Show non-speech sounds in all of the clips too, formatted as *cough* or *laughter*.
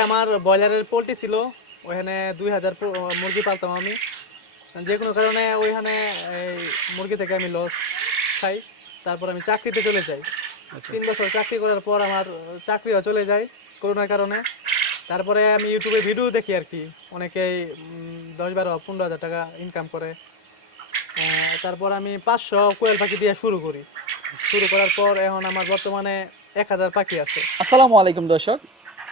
আমার ব্রয়লারের পোলট্রি ছিল ওখানে দুই হাজার মুরগি পালতাম আমি। যে কোনো কারণে ওইখানে এই মুরগি থেকে আমি লস খাই তারপর আমি চাকরিতে চলে যাই। আচ্ছা। তিন বছর চাকরি করার পর আমার চাকরিও চলে যায় করোনার কারণে। তারপরে আমি ইউটিউবে ভিডিও দেখি আর কি অনেকেই দশ বারো পনেরো হাজার টাকা ইনকাম করে। তারপর আমি পাঁচশো কোয়েল পাখি দিয়ে শুরু করি। শুরু করার পর এখন আমার বর্তমানে এক হাজার পাখি আছে। আসসালামু আলাইকুম দর্শক।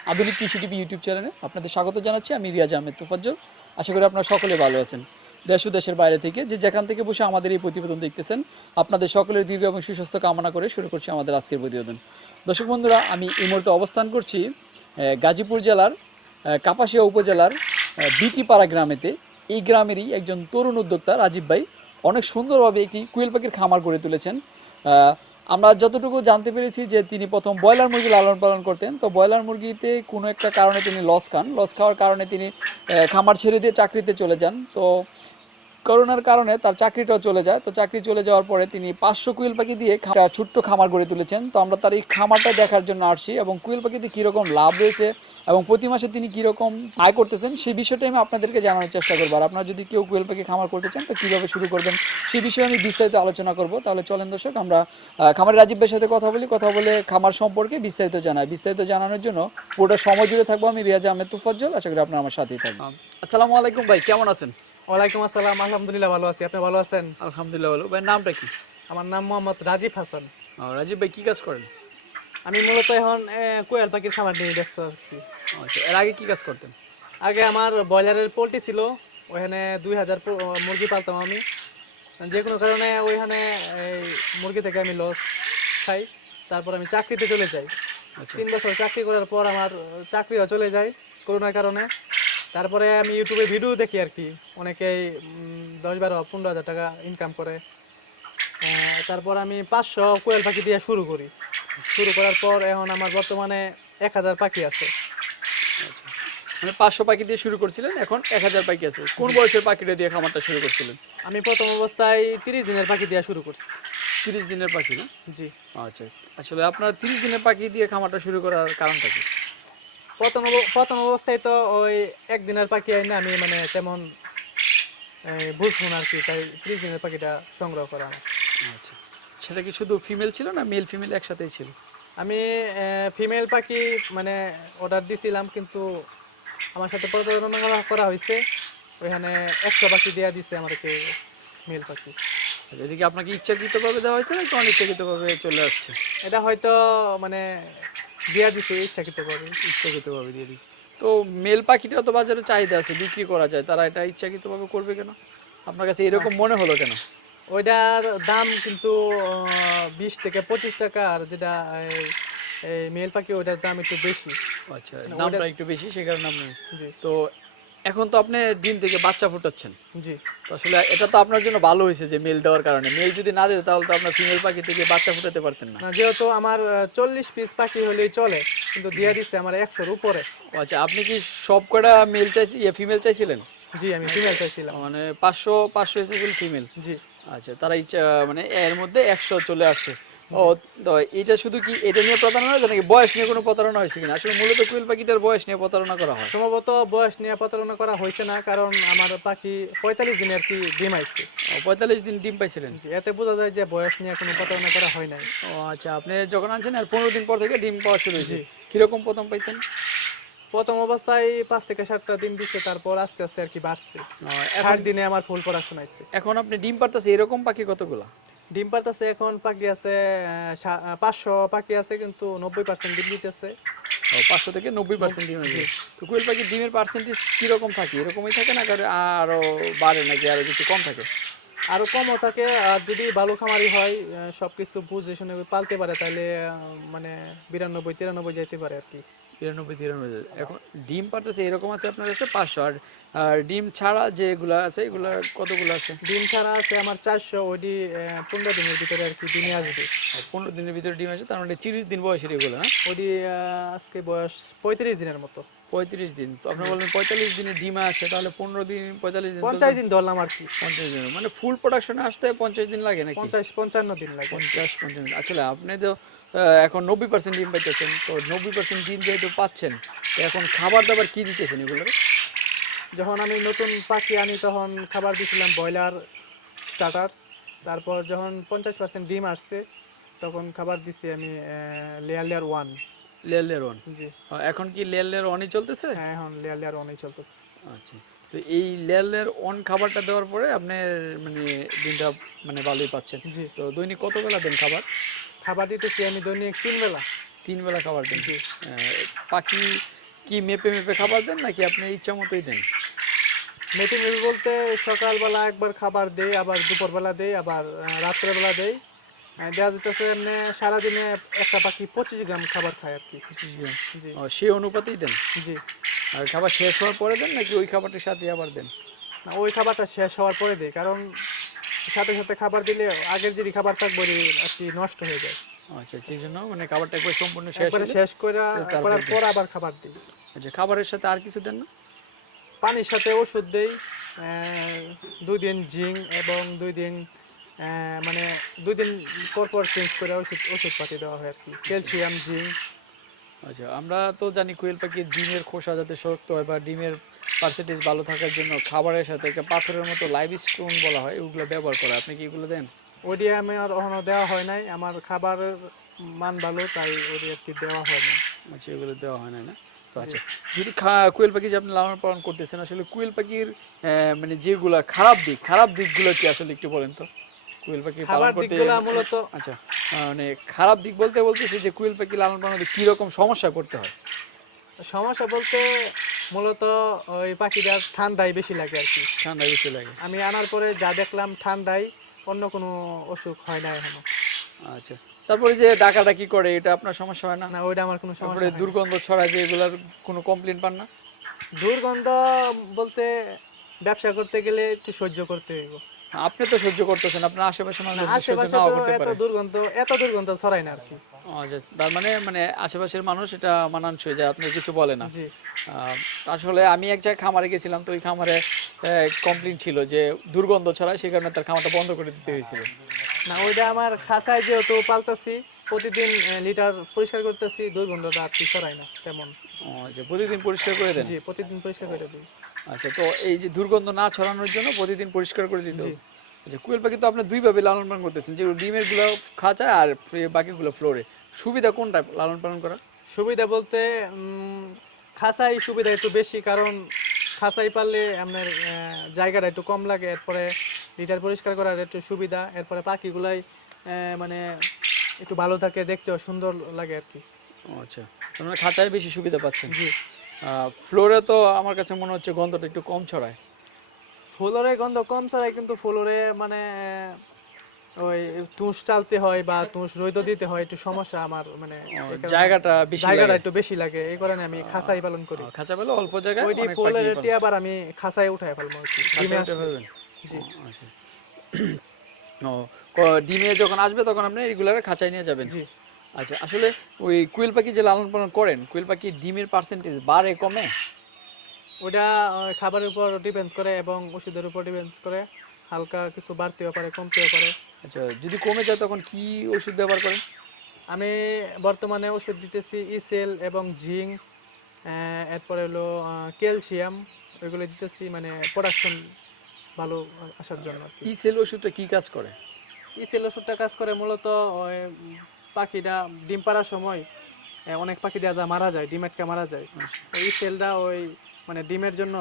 আধুনিক কৃষি টিভি ইউটিউব চ্যানেলে আপনাদের স্বাগত জানাচ্ছি। আমি রিয়াজ আহমেদ তুফাজ্জল। আশা করি আপনারা সকলে ভালো আছেন। দেশ ও দেশের বাইরে থেকে যে যেখান থেকে বসে আমাদের এই প্রতিবেদন দেখতেছেন, আপনাদের সকলের দীর্ঘ এবং সুস্বাস্থ্য কামনা করে শুরু করছি আমাদের আজকের প্রতিবেদন। দর্শক বন্ধুরা, আমি এই মুহূর্তে অবস্থান করছি গাজীপুর জেলার কাপাসিয়া উপজেলার বিটিপাড়া গ্রামেতে। এই গ্রামেরই একজন তরুণ উদ্যোক্তা রাজীব ভাই অনেক সুন্দরভাবে একটি কুয়েল পাখির খামার গড়ে তুলেছেন। আমরা যতটুকু জানতে পেরেছি যে তিনি প্রথম ব্রয়লার মুরগি লালন পালন করতেন, তো ব্রয়লার মুরগিতে কোনো একটা কারণে তিনি লস খান। লস খাওয়ার কারণে তিনি খামার ছেড়ে দিয়ে চাকরিতে চলে যান। তো করোনার কারণে তার চাকরিটাও চলে যায়। তো চাকরি চলে যাওয়ার পরে তিনি পাঁচশো কুইল পাখি দিয়ে ছোট্ট খামার গড়ে তুলেছেন। তো আমরা তার এই খামারটা দেখার জন্য আসছি এবং কুইল পাখিতে কীরকম লাভ রয়েছে এবং প্রতি মাসে তিনি কীরকম আয় করতেছেন সেই বিষয়টা আমি আপনাদেরকে জানানোর চেষ্টা করব। আর আপনারা যদি কেউ কুইল পাখি খামার করতে চান, তো কীভাবে শুরু করবেন সেই বিষয়ে আমি বিস্তারিত আলোচনা করব। তাহলে চলেন দর্শক, আমরা খামারের রাজীব ভাইয়ের সাথে কথা বলি, কথা বলে খামার সম্পর্কে বিস্তারিত জানাই। বিস্তারিত জানানোর জন্য পুরোটা সময় জুড়ে থাকব আমি রিয়াজ আহমেদ তুফাজ্জল। আশা করি আপনারা আমার সাথেই থাকবেন। আসসালামু আলাইকুম ভাই, কেমন আছেন? ওয়ালাইকুম আসসালাম আলহামদুলিল্লাহ ভালো আছি। আপনি ভালো আছেন? আলহামদুলিল্লাহ ভালো। ভাই নামটা কি? আমার নাম মোহাম্মদ রাজীব হাসান। রাজীব ভাই কি কাজ করেন? আমি মূলত এখন কোয়েল পাখির খামার নিয়ে ব্যস্ত আর কি আচ্ছা এর আগে কি কাজ করতেন? আগে আমার ব্রয়লারের পোলট্রি ছিল ওখানে দুই হাজার মুরগি পালতাম আমি। যে কোনো কারণে ওইখানে এই মুরগি থেকে আমি লস খাই। তারপর আমি চাকরিতে চলে যাই। আচ্ছা। তিন বছর চাকরি করার পর আমার চাকরিও চলে যায় করোনার কারণে। তারপরে আমি ইউটিউবে ভিডিও দেখি আর কি অনেকেই দশ বারো পনেরো হাজার টাকা ইনকাম করে। তারপর আমি পাঁচশো কোয়েল পাখি দিয়ে শুরু করি। শুরু করার পর এখন আমার বর্তমানে এক হাজার পাখি আছে। আচ্ছা। মানে পাঁচশো পাখি দিয়ে শুরু করছিলেন এখন এক হাজার পাখি আছে। কোন বয়সের পাখিটা দিয়ে খামারটা শুরু করছিলেন? আমি প্রথম অবস্থায় তিরিশ দিনের পাখি দিয়ে শুরু করছি। তিরিশ দিনের পাখি না? জি। আচ্ছা। আসলে আপনার তিরিশ দিনের পাখি দিয়ে খামারটা শুরু করার কারণটা কি? প্রথম প্রথম অবস্থায় তো ওই একদিনের পাখি আইনা আমি মানে তেমন বুঝব না আর কি তাই ত্রিশ দিনের পাখিটা সংগ্রহ করা আমার আচ্ছা। সেটা কি শুধু ফিমেল ছিল না মেল ফিমেল একসাথেই ছিল? আমি ফিমেল পাখি মানে অর্ডার দিছিলাম কিন্তু আমার সাথে প্রতারণা করা- করা হয়েছে ওইখানে একশো পাখি দেওয়া দিছে আমাকে মেল পাখি। আচ্ছা, এটা কি আপনাকে ইচ্ছাকৃতভাবে দেওয়া হয়েছে নাকি অনিচ্ছাকৃতভাবে চলে আসছে? এটা হয়তো মানে দেওয়া দিছে ইচ্ছাকৃতভাবে ইচ্ছাকৃতভাবে দিয়ে দিছে। তো মেল পাখিটা তো বাজারে চাহিদা আছে বিক্রি করা যায় তারা এটা ইচ্ছাকৃতভাবে করবে কেন? আপনার কাছে এরকম মনে হলো কেন? ওইটার দাম কিন্তু বিশ থেকে পঁচিশ টাকা আর যেটা মেল পাখি ওইটার দাম একটু বেশি। আচ্ছা দামটা একটু বেশি সে কারণে আপনি জি। তো এখন তো আপনি ডিম থেকে বাচ্চা ফুটাচ্ছেন। জি। তো আসলে এটা তো আপনার জন্য ভালো হয়েছে যে মেল দেওয়ার কারণে। মেল যদি না দিত তাহলে তো আপনার ফিমেল পাখি থেকে বাচ্চা ফুটাতে পারতেন না। যেহেতু আমার চল্লিশ পিস পাখি হলেই চলে কিন্তু দিয়ে দিচ্ছে আমার একশোর উপরে। আচ্ছা আপনি কি সব কটা মেল চাইছি ইয়ে ফিমেল চাইছিলেন? জি আমি ফিমেল চাইছিলাম। মানে পাঁচশো পাঁচশো এসেছিল ফিমেল জি। আচ্ছা তারা মানে এর মধ্যে একশো চলে আসছে। ও তো এটা শুধু কি এটা নিয়ে প্রতারণা হয়েছে নাকি বয়স নিয়ে কোনো প্রতারণা হয়েছে কিনা? আসলে মূলত কুইল পাখিটার বয়স নিয়ে প্রতারণা করা হয়। সম্ভবত বয়স নিয়ে প্রতারণা করা হয়েছে না কারণ আমার পাখি পঁয়তাল্লিশ দিনে আর কি ডিম আইছে। পঁয়তাল্লিশ দিন ডিম পাইছিলেন? এতে বোঝা যায় যে বয়স নিয়ে কোনো প্রতারণা করা হয় নাই। ও আচ্ছা আপনি যখন আনছেন আর পনেরো দিন পর থেকে ডিম পাওয়া শুরু হয়েছে। কীরকম প্রথম পাইতেন? প্রথম অবস্থায় পাঁচ থেকে সাতটা ডিম দিচ্ছে তারপর আস্তে আস্তে আর কি বাড়ছে। ষাট দিনে আমার ফুল প্রোডাকশন আইছে। এখন আপনি ডিম পারতেছে এরকম পাখি কতগুলা? ডিম পারতেছে এখন পাখি আছে পাঁচশো পাখি আছে কিন্তু নব্বই পার্সেন্ট ডিম দিতেছে। পাঁচশো থেকে নব্বই পার্সেন্ট ডিম আছে। তো কুইল পাখির ডিমের পার্সেন্টেজ কীরকম থাকে? এরকমই থাকে না কারও আরও বাড়ে নাকি আরও কিছু কম থাকে? আরও কমও থাকে আর যদি ভালো খামারি হয় সব কিছু বুঝে শুনে পালতে পারে তাহলে মানে বিরানব্বই তিরানব্বই যাইতে পারে আর কি। বিরানব্বই তিরানব্বই। এখন ডিম পারতেছে এরকম আছে আপনার কাছে? পাঁচশো। আর আর ডিম ছাড়া যেগুলো আছে এগুলো কতগুলো আছে? ডিম ছাড়া আছে আমার চারশো ওইটি পনেরো দিনের ভিতরে আর কি ডিমে আসবে। পনেরো দিনের ভিতরে ডিম আছে তার মানে তিরিশ দিন বয়সের এগুলো হ্যাঁ ওইটি আজকে বয়স পঁয়ত্রিশ দিনের মতো। পঁয়ত্রিশ দিন। তো আপনি বললেন পঁয়তাল্লিশ দিনে ডিমে আসে তাহলে পনেরো দিন পঁয়তাল্লিশ দিন পঞ্চাশ দিন ধরলাম আর কি। পঞ্চাশ দিন। মানে ফুল প্রোডাকশনে আসতে পঞ্চাশ দিন লাগে নাকি? পঞ্চাশ পঞ্চান্ন দিন লাগে। পঞ্চাশ পঞ্চাশ আসলে আপনি তো এখন নব্বই পার্সেন্ট ডিম পাইতেছেন। তো নব্বই পার্সেন্ট ডিম যেহেতু পাচ্ছেন তো এখন খাবার দাবার কি দিতেছেন এগুলোর? যখন আমি নতুন পাখি আনি তখন খাবার দিয়েছিলাম ব্রয়লার স্টার্টার্স তারপর যখন পঞ্চাশ পার্সেন্ট ডিম আসছে তখন খাবার দিছি আমি layer layer one layer layer one জি। এখন কি লেয়ার লেয়ার ওয়ানই চলতেছে? হ্যাঁ এখন লেয়ার লেয়ার ওয়ানই চলতেছে। আচ্ছা। তো এই লেয়ার অন খাবারটা দেওয়ার পরে আপনি মানে দিনটা মানে ভালোই পাচ্ছেন। জি। তো দৈনিক কত বেলা দেন খাবার? খাবার দিতেছি আমি দৈনিক তিন বেলা তিন বেলা খাবার দেন পাখি কি মেপে মেপে খাবার দেন নাকি আপনি ইচ্ছা মতোই দেন? মেপে মেপে বলতে সকালবেলা একবার খাবার দেই আবার দুপুরবেলা দেই আবার রাত্রেবেলা দেই। দেওয়া যেতেছে এমনি সারাদিনে একটা পাখি পঁচিশ গ্রাম খাবার খায় আর কি। পঁচিশ গ্রাম। জি। সেই অনুপাতেই দেন? জি। আর খাবার শেষ হওয়ার পরে দেন নাকি ওই খাবারটির সাথে আবার দেন? না ওই খাবারটা শেষ হওয়ার পরে দিই কারণ সাথে সাথে খাবার দিলে আগের যদি খাবার থাকবে আর কি নষ্ট হয়ে যায়। আচ্ছা সেই জন্য মানে খাবারটা একবার সম্পূর্ণ শেষ একবারে হলে শেষ করে করার পর আবার খাবার দিই। আচ্ছা খাবারের সাথে আর কিছু দেন না? পানির সাথে ওষুধ দেই দুই দিন জিং এবং দুই দিন মানে দুই দিন পর পর চেঞ্জ করে ওষুধ ওষুধ পাতি দেওয়া হয় আর কি ক্যালসিয়াম জিং আচ্ছা আমরা তো জানি কোয়েল পাখির ডিমের খোসা যাতে শক্ত হয় বা ডিমের পার্সেন্টেজ ভালো থাকার জন্য খাবারের সাথে একটা পাথরের মতো লাইভ স্টোন বলা হয় ওগুলো ব্যবহার করে আপনি কি এগুলো দেন? ওডি আমি আর এখনও দেওয়া হয় নাই আমার খাবারের মান ভালো তাই ওডি আর কি দেওয়া হয় না আচ্ছা এগুলো দেওয়া হয় না না? তো আচ্ছা যদি কোয়েল পাখি যে আপনি লালন পালন করতেছেন আসলে কোয়েল পাখির মানে যেগুলা খারাপ দিক খারাপ দিকগুলো কি আসলে একটু বলেন তো? কোয়েল পাখি পালন করতে মূলত আচ্ছা মানে খারাপ দিক বলতে বলতেছি যে কোয়েল পাখি লালন পালনে কি রকম সমস্যা করতে হয়? সমস্যা বলতে মূলত ওই ঠান্ডাই বেশি লাগে আর কি। বেশি লাগে। আমি আনার পরে যা দেখলাম ঠান্ডায় অন্য কোনো অসুখ হয় না এখনও। আচ্ছা তারপরে যে ডাকাডাকি করে এটা আপনার সমস্যা হয় না? না ওইটা আমার কোনো সমস্যা হয় দুর্গন্ধ ছড়ায় যে এগুলার কোনো কমপ্লেন পান না? দুর্গন্ধ বলতে ব্যবসা করতে গেলে একটু সহ্য করতে হইব। আপনি তো সহ্য করতেছেন আপনার আশেপাশে মানুষ সহ্য নাও করতে এত দুর্গন্ধ এত দুর্গন্ধ ছড়ায় না আর কি। আচ্ছা তার মানে মানে আশেপাশের মানুষ এটা মানানসই যে আপনি কিছু বলে না। আসলে আমি এক জায়গায় খামারে গেছিলাম তো ওই খামারে কমপ্লেন ছিল যে দুর্গন্ধ ছড়ায় সেই কারণে তার খামারটা বন্ধ করে দিতে হয়েছিল। না ওইটা আমার খাসায় যেহেতু পালতাছি প্রতিদিন লিটার পরিষ্কার করতেছি দুর্গন্ধটা আর কি ছড়ায় না তেমন। ও, আচ্ছা প্রতিদিন পরিষ্কার করে দেন? জি প্রতিদিন পরিষ্কার করে দিই। আচ্ছা তো এই যে দুর্গন্ধ না ছড়ানোর জন্য প্রতিদিন পরিষ্কার করে দিতে হবে। আচ্ছা কুয়েল পাখি তো আপনি দুইভাবে লালন পালন করতেছেন যে ডিমেরগুলো খাঁচায় আর বাকিগুলো ফ্লোরে সুবিধা কোনটা লালন পালন করা? সুবিধা বলতে খাসাই সুবিধা একটু বেশি কারণ খাসাই পারলে আপনার জায়গাটা একটু কম লাগে এরপরে লিটার পরিষ্কার করার একটু সুবিধা এরপরে পাখিগুলাই মানে একটু ভালো থাকে দেখতেও সুন্দর লাগে আর কি। আচ্ছা তার মানে খাঁচায় বেশি সুবিধা পাচ্ছেন। জি। ফ্লোরে তো আমার কাছে মনে হচ্ছে গন্ধটা একটু কম ছড়ায়। ফুলরে গন্ধ কম ছড়ায় কিন্তু ফুলরে মানে ওই তুষ চালতে হয় বা তুষ রৈদ দিতে হয় একটু সমস্যা আমার মানে জায়গাটা বেশি জায়গাটা একটু বেশি লাগে এই কারণে আমি খাসাই পালন করি। খাঁচা পেলে অল্প জায়গায় ওইটি অনেক ফুলের এটি আবার আমি খাসায় উঠাই ফেলব খাঁচায় জি। ও, আচ্ছা। *clears throat* ও ডিমে যখন আসবে তখন আপনি রেগুলার খাঁচায় নিয়ে যাবেন। জি। আচ্ছা আসলে ওই কুইল পাখি যে লালন পালন করেন কুইল পাখি ডিমের পার্সেন্টেজ বাড়ে কমে? ওটা খাবারের উপর ডিপেন্ডস করে এবং ওষুধের উপর ডিপেন্ডস করে। হালকা কিছু বাড়তেও পারে কমতেও পারে। আচ্ছা যদি কমে যায় তখন কি ওষুধ ব্যবহার করেন? আমি বর্তমানে ওষুধ দিতেছি ইসেল এবং জিং এরপরে হলো ক্যালসিয়াম। ওইগুলো দিতেছি মানে প্রোডাকশন ভালো আসার জন্য আর কি। ই সেল ওষুধটা কি কাজ করে? ইসেল ওষুধটা কাজ করে মূলত পাখিটা ডিম পাড়ার সময় অনেক পাখি দেওয়া যায় মারা যায় ডিম আটকা মারা যায়। ওই সেলটা ওই মানে ডিমের জন্য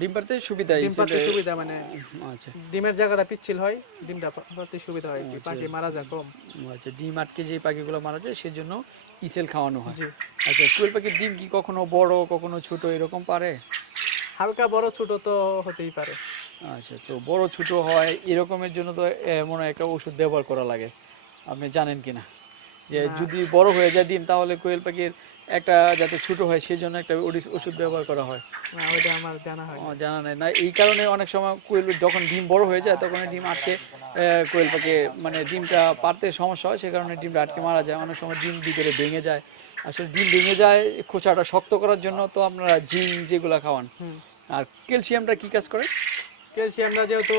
ডিম পারতে সুবিধা ডিম সুবিধা মানে আচ্ছা। ডিমের জায়গাটা পিচ্ছিল হয় ডিমটা পাড়তে সুবিধা হয় আচ্ছা। পাখি মারা যায় কম। আচ্ছা। ডিম আটকে যে পাখিগুলো মারা যায় সেজন্য ইসেল খাওয়ানো হয়। আচ্ছা কুয়েল পাখির ডিম কি কখনো বড় কখনো ছোট এরকম পারে? হালকা বড় ছোট তো হতেই পারে। আচ্ছা তো বড় ছোট হয় এরকমের জন্য তো মনে একটা ওষুধ ব্যবহার করা লাগে। আপনি জানেন কি না। যে যদি বড় হয়ে যায় ডিম তাহলে কোয়েল পাখির একটা যাতে ছোট হয় সেই জন্য একটা ওষুধ ব্যবহার করা হয়। না ওইটা আমার জানা হয় জানা নেই। না এই কারণে অনেক সময় কোয়েল যখন ডিম বড় হয়ে যায় তখন ডিম আটকে কোয়েল পাখি মানে ডিমটা পারতে সমস্যা হয় সে কারণে ডিমটা আটকে মারা যায়। অনেক সময় ডিম ভিতরে ভেঙে যায়। আসলে ডিম ভেঙে যায় খোসাটা শক্ত করার জন্য তো আপনারা জিঙ্ক যেগুলো খাওয়ান। আর ক্যালসিয়ামটা কি কাজ করে? ক্যালসিয়ামটা যেহেতু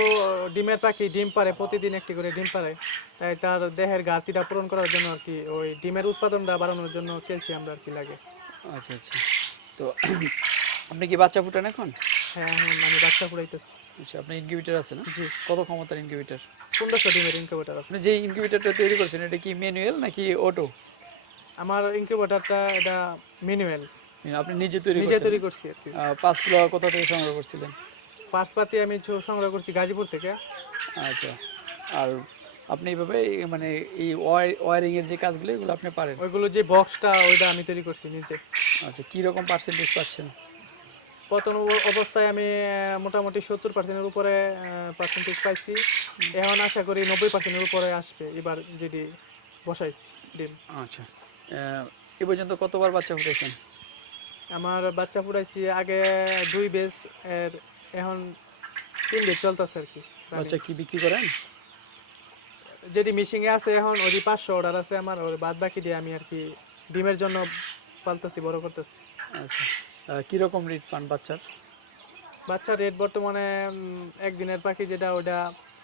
ডিমের পাখি ডিম পারে প্রতিদিন একটি করে ডিম পারে তাই তার দেহের ঘাটতিটা পূরণ করার জন্য আর কি ওই ডিমের উৎপাদনটা বাড়ানোর জন্য ক্যালসিয়ামটা আর কি লাগে। আচ্ছা আচ্ছা। তো *clears throat* আপনি কি বাচ্চা ফুটান এখন? হ্যাঁ হ্যাঁ আমি বাচ্চা ফুটাইতেছি। আচ্ছা আপনার ইনকিউবেটার আছে না? জি। কত ক্ষমতার ইনকিউবেটার পনেরোশো ডিমের ইনকিউবেটার আছে। যে ইনকিউবেটারটা তৈরি করছেন এটা কি ম্যানুয়াল নাকি অটো আমার ইনকিউবেটারটা এটা ম্যানুয়াল আপনি নিজে তৈরি নিজে তৈরি করছি আর কি। পাঁচ কিলো কোথা থেকে সংগ্রহ করছিলেন? পার্সপাতি আমি সংগ্রহ করছি গাজীপুর থেকে। আচ্ছা। আর আপনি এইভাবে মানে এই ওয়ারিং এর যে কাজগুলো এগুলো আপনি পারেন? ওইগুলো যে বক্সটা ওইটা আমি তৈরি করছি নিজে আচ্ছা কি রকম পার্সেন্টেজ পাচ্ছেন? প্রথম অবস্থায় আমি মোটামুটি সত্তর পার্সেন্টের উপরে পার্সেন্টেজ পাইছি। এখন আশা করি নব্বই পার্সেন্টের উপরে আসবে এবার যেটি বসাইছি ডিম। আচ্ছা। এ পর্যন্ত কতবার বাচ্চা ফুটেছেন আমার বাচ্চা ফুটাইছি আগে দুই বেস এর এখন তিন বেস চলতেছে আর কি আচ্ছা কি বিক্রি করেন? যেটি মিশিংয়ে আছে এখন ওই পাঁচশো অর্ডার আছে আমার ওর বাদ বাকি দিয়ে আমি আর কি ডিমের জন্য পালতেছি বড় করতেছি। আচ্ছা। কীরকম রেট পান বাচ্চার? বাচ্চার রেট বর্তমানে একদিনের পাখি যেটা ওটা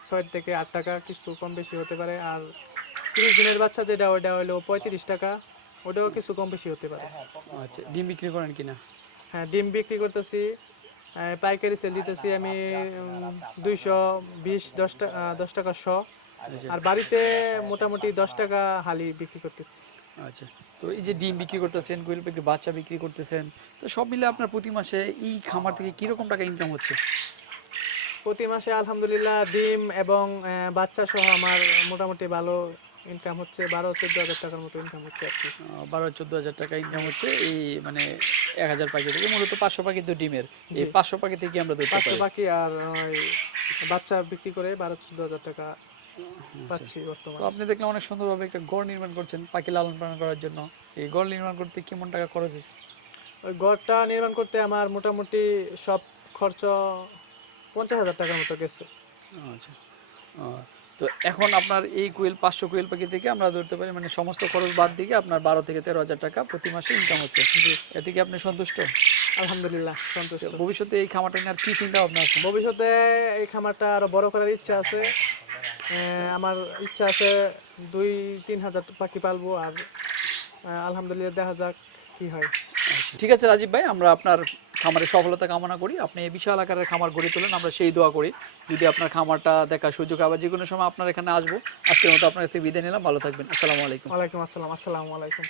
ছয় থেকে আট টাকা কিছু কম বেশি হতে পারে। আর তিরিশ দিনের বাচ্চা যেটা ওটা হলো পঁয়ত্রিশ টাকা ওটাও কিছু কম বেশি হতে পারে। আচ্ছা ডিম বিক্রি করেন কিনা? হ্যাঁ ডিম বিক্রি করতেছি পাইকারি সেল দিতেছি আমি দুইশো বিশ দশ টাকা দশ টাকা শ। আর বাড়িতে মোটামুটি দশ টাকা হালি বিক্রি করতেছি। আচ্ছা তো এই যে ডিম বিক্রি করতেছেন কোয়েল পাখির বাচ্চা বিক্রি করতেছেন তো সব মিলে আপনার প্রতি মাসে এই খামার থেকে কীরকম টাকা ইনকাম হচ্ছে? প্রতি মাসে আলহামদুলিল্লাহ ডিম এবং বাচ্চা সহ আমার মোটামুটি ভালো ইনকাম হচ্ছে বারো চোদ্দ হাজার টাকার মতো ইনকাম হচ্ছে আর কি। বারো চোদ্দ হাজার টাকা ইনকাম হচ্ছে এই মানে এক হাজার পাখি থেকে মূলত পাঁচশো পাখি তো ডিমের। এই পাঁচশো পাখি থেকে আমরা ধরতে পাঁচশো পাখি আর বাচ্চা বিক্রি করে বারো চোদ্দ হাজার টাকা আচ্ছা। পাচ্ছি বর্তমানে। আপনি দেখলাম অনেক সুন্দরভাবে একটা গড় নির্মাণ করছেন পাখি লালন পালন করার জন্য। এই গড় নির্মাণ করতে কেমন টাকা খরচ হয়েছে? ওই ঘরটা নির্মাণ করতে আমার মোটামুটি সব খরচ পঞ্চাশ হাজার টাকার মতো গেছে। আচ্ছা। তো এখন আপনার এই কোয়েল পাঁচশো কোয়েল পাখি থেকে আমরা ধরতে পারি মানে সমস্ত খরচ বাদ দিয়ে আপনার বারো থেকে তেরো হাজার টাকা প্রতি মাসে ইনকাম হচ্ছে। এতে কি আপনি সন্তুষ্ট? আলহামদুলিল্লাহ সন্তুষ্ট। ভবিষ্যতে এই খামারটা নিয়ে আর কি চিন্তা ভাবনা আছে? ভবিষ্যতে এই খামারটা আরও বড় করার ইচ্ছা আছে। আমার ইচ্ছা আছে দুই তিন হাজার পাখি পালবো আর আলহামদুলিল্লাহ দেখা যাক কি হয়। আচ্ছা, ঠিক আছে রাজীব ভাই আমরা আপনার খামারের সফলতা কামনা করি। আপনি এই বিশাল আকারের খামার গড়ে তোলেন, আমরা সেই দোয়া করি। যদি আপনার খামারটা দেখার সুযোগ আবার যে কোনো সময় আপনার এখানে আসব। আজকের মতো আপনার কাছ থেকে বিদায় নিলাম। ভালো থাকবেন। আসসালামু আলাইকুম। ওয়ালাইকুম আসসালাম। আসসালামু আলাইকুম।